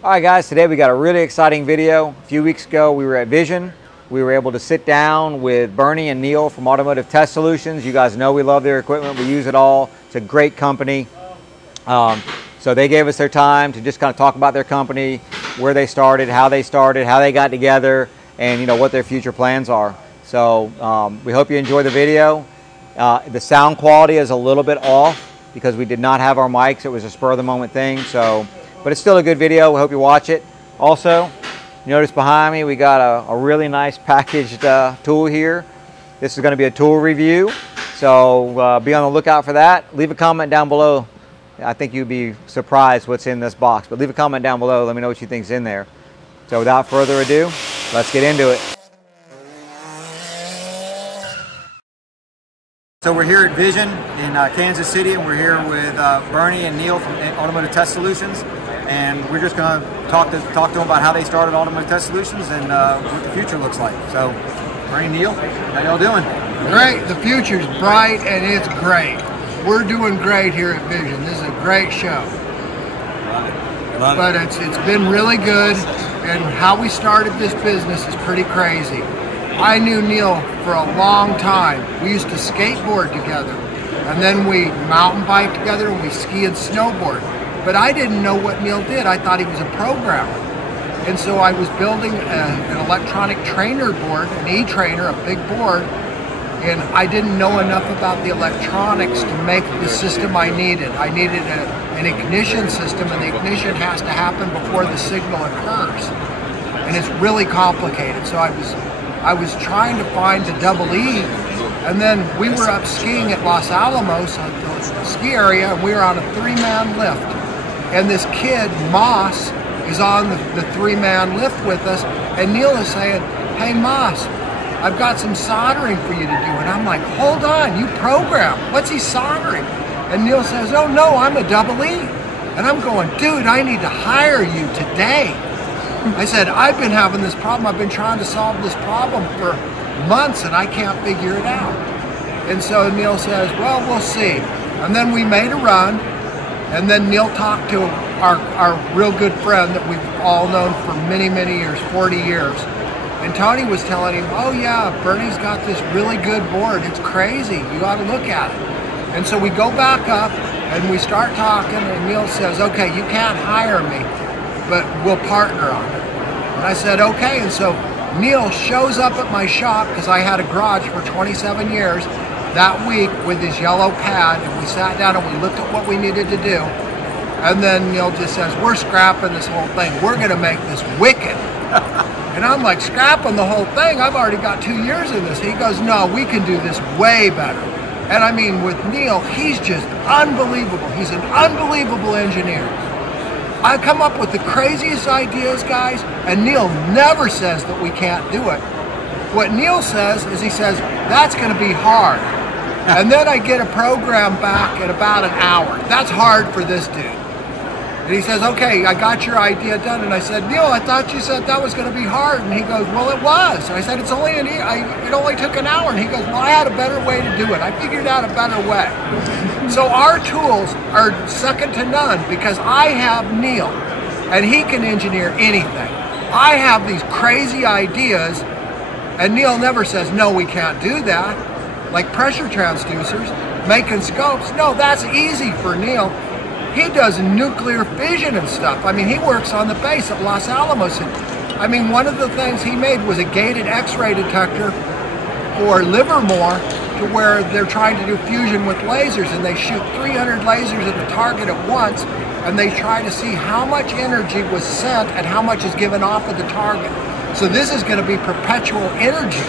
All right, guys, today we got a really exciting video. A few weeks ago, we were at Vision. We were able to sit down with Bernie and Neal from Automotive Test Solutions. You guys know we love their equipment. We use it all. It's a great company. So they gave us their time to just kind of talk about their company, where they started, how they got together, and what their future plans are. So we hope you enjoy the video. The sound quality is a little bit off because we did not have our mics. It was a spur of the moment thing. But it's still a good video. We hope you watch it. Also, you notice behind me we got a really nice packaged tool here. This is going to be a tool review, so be on the lookout for that. Leave a comment down below. I think you'd be surprised what's in this box, but leave a comment down below. Let me know what you think's in there. So without further ado, let's get into it. So we're here at Vision in Kansas City, and we're here with Bernie and Neal from Automotive Test Solutions, and we're just going to talk to them about how they started Automotive Test Solutions and what the future looks like. So, Bernie, Neal, how y'all doing? Great. The future's bright and it's great. We're doing great here at Vision. This is a great show. But it's been really good, and how we started this business is pretty crazy. I knew Neal for a long time. We used to skateboard together, and then we mountain bike together, and we ski and snowboard. But I didn't know what Neal did. I thought he was a programmer. And so I was building an electronic trainer board, an E-trainer, a big board, and I didn't know enough about the electronics to make the system I needed. I needed an ignition system, and the ignition has to happen before the signal occurs. And it's really complicated. So I was trying to find the double E, and then we were up skiing at Los Alamos, the ski area, and we were on a 3-man lift. And this kid, Moss, is on the 3-man lift with us, and Neal is saying, "Hey Moss, I've got some soldering for you to do." And I'm like, "Hold on, you program. What's he soldering?" And Neal says, "Oh no, I'm a double E." And I'm going, "Dude, I need to hire you today." I said, "I've been having this problem. I've been trying to solve this problem for months and I can't figure it out." And so Neal says, "Well, we'll see." And then we made a run, and then Neal talked to our real good friend that we've all known for many, many years, 40 years. And Tony was telling him, "Oh yeah, Bernie's got this really good board. It's crazy. You ought to look at it." And so we go back up and we start talking, and Neal says, "Okay, you can't hire me, but we'll partner on it." And I said, "Okay." And so Neal shows up at my shop, because I had a garage for 27 years, that week with his yellow pad, and we sat down and we looked at what we needed to do. And then Neal just says, "We're scrapping this whole thing. We're going to make this wicked." And I'm like, "Scrapping the whole thing? I've already got 2 years in this." He goes, "No, we can do this way better." And I mean, with Neal, he's just unbelievable. He's an unbelievable engineer. I come up with the craziest ideas, guys, and Neal never says that we can't do it. What Neal says is, he says, "That's going to be hard." And then I get a program back in about an hour. "That's hard for this dude." And he says, "Okay, I got your idea done." And I said, "Neal, I thought you said that was going to be hard." And he goes, "Well, it was." And I said, "It only took an hour." And he goes, "Well, I had a better way to do it. I figured out a better way." So our tools are second to none, because I have Neal, and he can engineer anything. I have these crazy ideas, and Neal never says, "No, we can't do that." Like pressure transducers, making scopes. No, that's easy for Neal. He does nuclear fission and stuff. I mean, he works on the base at Los Alamos. I mean, one of the things he made was a gated X-ray detector for Livermore, to where they're trying to do fusion with lasers, and they shoot 300 lasers at the target at once, and they try to see how much energy was sent and how much is given off of the target. So this is going to be perpetual energy.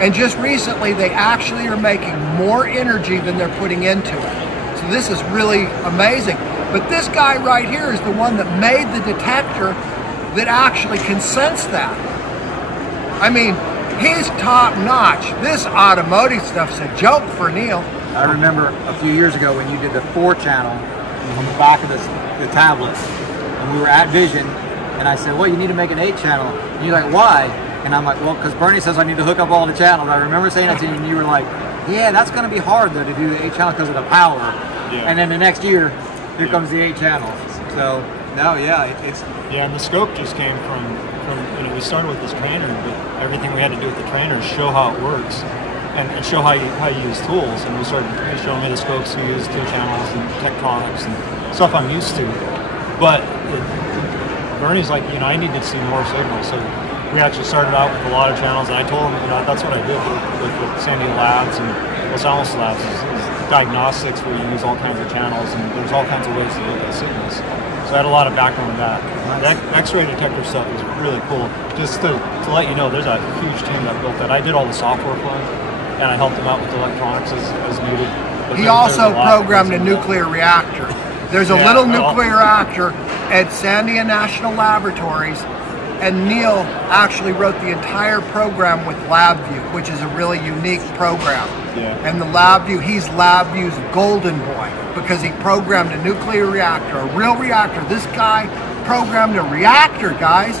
And just recently, they actually are making more energy than they're putting into it. So this is really amazing. But this guy right here is the one that made the detector that actually can sense that. I mean, he's top notch. This automotive stuff's a joke for Neal. I remember a few years ago when you did the 4-channel on the back of the tablet, and we were at Vision, and I said, "Well, you need to make an 8-channel." And you're like, "Why?" And I'm like, "Well, because Bernie says I need to hook up all the channels." I remember saying that to you, and you were like, "Yeah, that's going to be hard though to do the 8-channel because of the power." Yeah. And then the next year, here comes the 8 channels. So No, yeah, it's yeah, and the scope just came from we started with this trainer, but everything we had to do with the trainer is show how it works and show how you use tools. And we started showing me the scopes to use, 2 channels and Tektronix and stuff I'm used to. But Bernie's like, I need to see more signals. So we actually started out with a lot of channels, and I told him, that's what I did with San Diego Labs and Los Alamos Labs is diagnostics, where you use all kinds of channels, and there's all kinds of ways to look at signals. So I had a lot of background in that. That X-ray detector stuff is really cool. Just to let you know, there's a huge team that built that. I did all the software for him, and I helped him out with electronics as needed. But he also programmed a nuclear reactor. There's a little nuclear reactor at San Diego National Laboratories, and Neal actually wrote the entire program with LabVIEW, which is a really unique program. Yeah. And the LabVIEW, he's LabVIEW's golden boy, because he programmed a nuclear reactor, a real reactor. This guy programmed a reactor, guys.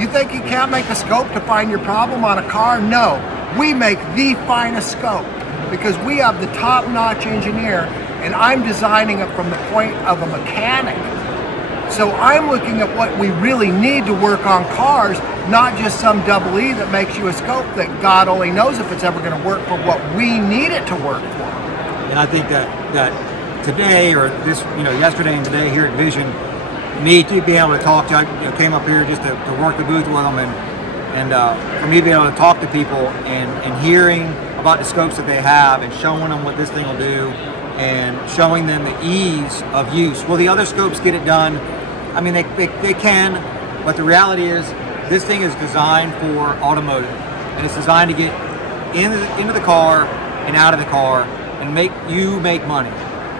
You think he can't make a scope to find your problem on a car? No, we make the finest scope, because we have the top-notch engineer, and I'm designing it from the point of a mechanic. So I'm looking at what we really need to work on cars, not just some double E that makes you a scope that God only knows if it's ever going to work for what we need it to work for. And I think that today, or this, yesterday and today here at Vision, me to be able to talk to, I came up here just to work the booth with them, and for me to be able to talk to people and hearing about the scopes that they have and showing them what this thing will do and showing them the ease of use. Will the other scopes get it done? I mean, they can, but the reality is this thing is designed for automotive, and it's designed to get into the car and out of the car and make money.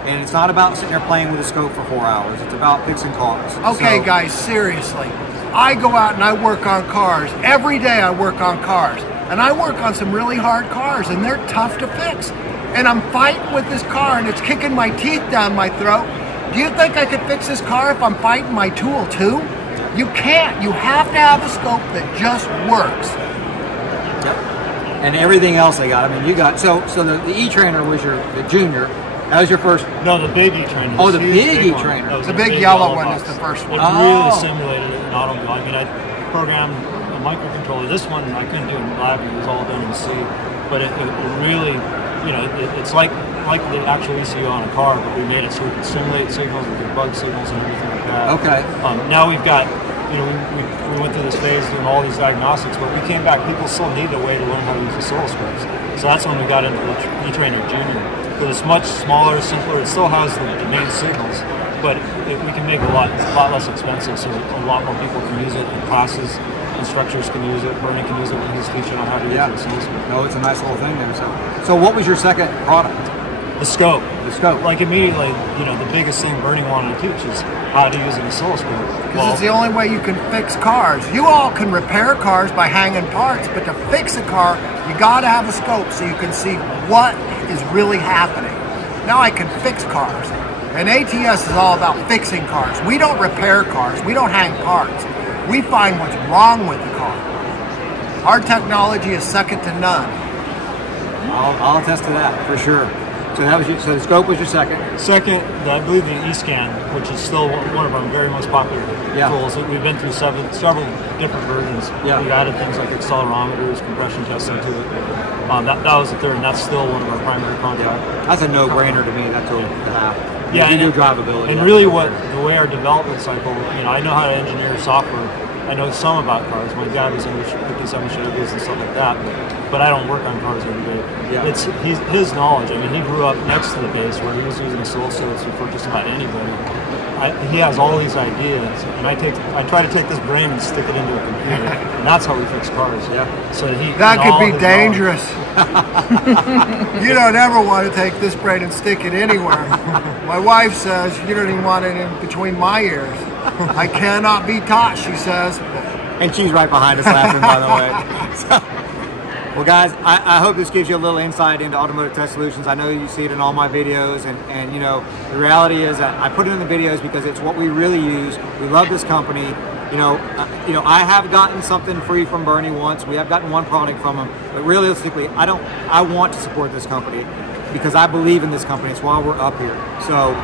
And it's not about sitting there playing with a scope for 4 hours. It's about fixing cars. Okay, so, guys, seriously. I go out and I work on cars. Every day I work on cars. And I work on some really hard cars, and they're tough to fix. And I'm fighting with this car, and it's kicking my teeth down my throat. Do you think I could fix this car if I'm fighting my tool too? You can't. You have to have a scope that just works. Yep. And everything else I got. I mean, you got, so the E-Trainer was the junior. That was your first? No, the big E-Trainer. Oh, the big E-Trainer. The big yellow one is the first one. It really simulated an automobile. I mean, I programmed a microcontroller. This one I couldn't do in LabVIEW. It was all done in C. But it really, it's like the actual ECU on a car, but we made it so we could simulate signals, we could bug signals and everything like that. Okay. Now we've got, we went through this phase doing all these diagnostics, but we came back, people still need a way to learn how to use oscilloscopes. So that's when we got into the E-Trainer Junior. Because it's much smaller, simpler, it still has the main signals, but we can make it a lot less expensive, so a lot more people can use it in classes. Instructors can use it, Bernie can use it when he's teaching on how to use it. No, it's a nice little thing there. So what was your second product? The scope. The scope. Like immediately, the biggest thing Bernie wanted to teach is how to use an oscilloscope. Because it's the only way you can fix cars. You all can repair cars by hanging parts, but to fix a car, you got to have a scope so you can see what is really happening. Now I can fix cars. And ATS is all about fixing cars. We don't repair cars. We don't hang parts. We find what's wrong with the car. Our technology is second to none. I'll attest to that for sure. So so the scope was your second. Second, I believe the eScan, which is still one of our very most popular tools. We've been through several different versions. Yeah. We've added things like accelerometers, compression testing to it. That was the third, and that's still one of our primary content. That's a no-brainer to me. That tool to have. Yeah, you do drivability. And really, the way our development cycle, I know how to engineer software. I know some about cars. My dad was in 57 Chevys and stuff like that, but I don't work on cars every day. Yeah. It's his knowledge. I mean, he grew up next to the base where he was using oscilloscopes for just about anybody. He has all these ideas, and I try to take this brain and stick it into a computer, and that's how we fix cars. Yeah. So that could be dangerous. You don't ever want to take this brain and stick it anywhere. My wife says you don't even want it in between my ears. I cannot be taught, she says. And she's right behind us laughing, by the way. Well, guys, I hope this gives you a little insight into Automotive Test Solutions. I know you see it in all my videos, and the reality is that I put it in the videos because it's what we really use. We love this company. I have gotten something free from Bernie once. We have gotten one product from him, but realistically, I want to support this company because I believe in this company. It's why we're up here. So,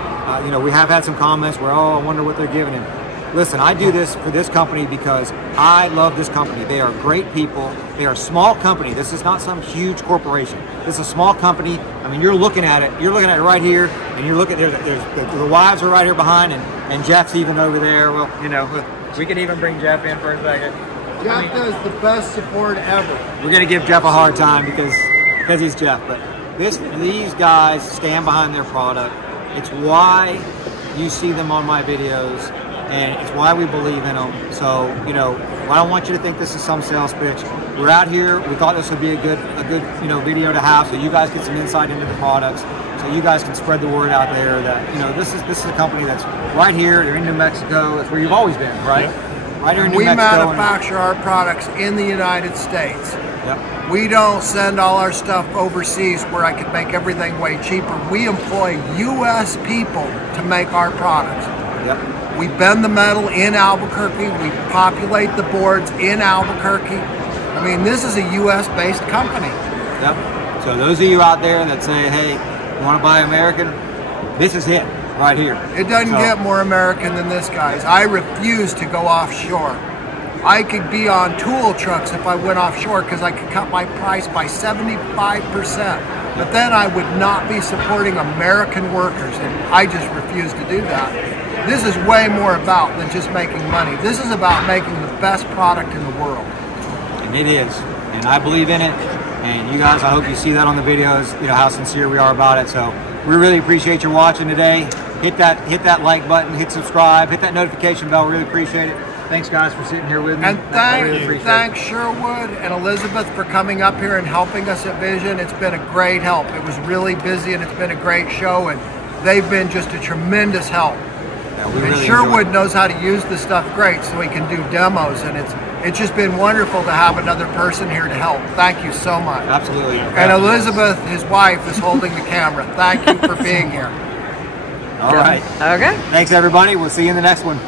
we have had some comments where, I wonder what they're giving him. listen, I do this for this company because I love this company. They are great people. They are a small company. This is not some huge corporation. This is a small company. I mean, you're looking at it. You're looking at it right here, and you're looking. The wives are right here behind, and Jeff's even over there. Well, you know, we can even bring Jeff in for a second. Jeff does the best support ever. We're gonna give Jeff a hard time because he's Jeff, but these guys stand behind their product. It's why you see them on my videos, and it's why we believe in them. So, you know, I don't want you to think this is some sales pitch. We're out here. We thought this would be a good you know, video to have, so you guys get some insight into the products, so you guys can spread the word out there that, you know, this is a company that's right here. They're in New Mexico. That's where you've always been, right? Yep. Right here in New We Mexico. manufacture our products in the United States. Yep. We don't send all our stuff overseas where I could make everything way cheaper. We employ U.S. people to make our products. Yep. We bend the metal in Albuquerque. We populate the boards in Albuquerque. I mean, this is a U.S.-based company. Yep. So those of you out there that say, hey, you want to buy American, this is it right here. It doesn't get more American than this, guys. I refuse to go offshore. I could be on tool trucks if I went offshore because I could cut my price by 75%. But then I would not be supporting American workers, and I just refuse to do that. This is way more about than just making money. This is about making the best product in the world. And it is. And I believe in it. And you guys, I hope you see that on the videos, you know, how sincere we are about it. So we really appreciate you watching today. Hit that like button, hit subscribe, hit that notification bell. Really appreciate it. Thanks, guys, for sitting here with me. And really thanks Sherwood and Elizabeth for coming up here and helping us at Vision. It's been a great help. It was really busy, and it's been a great show, and they've been just a tremendous help. Yeah, and really Sherwood knows how to use this stuff great, so he can do demos, and it's just been wonderful to have another person here to help. Thank you so much. Absolutely. And Elizabeth, his wife, is holding the camera. Thank you for being here. All right. Okay. Thanks, everybody. We'll see you in the next one.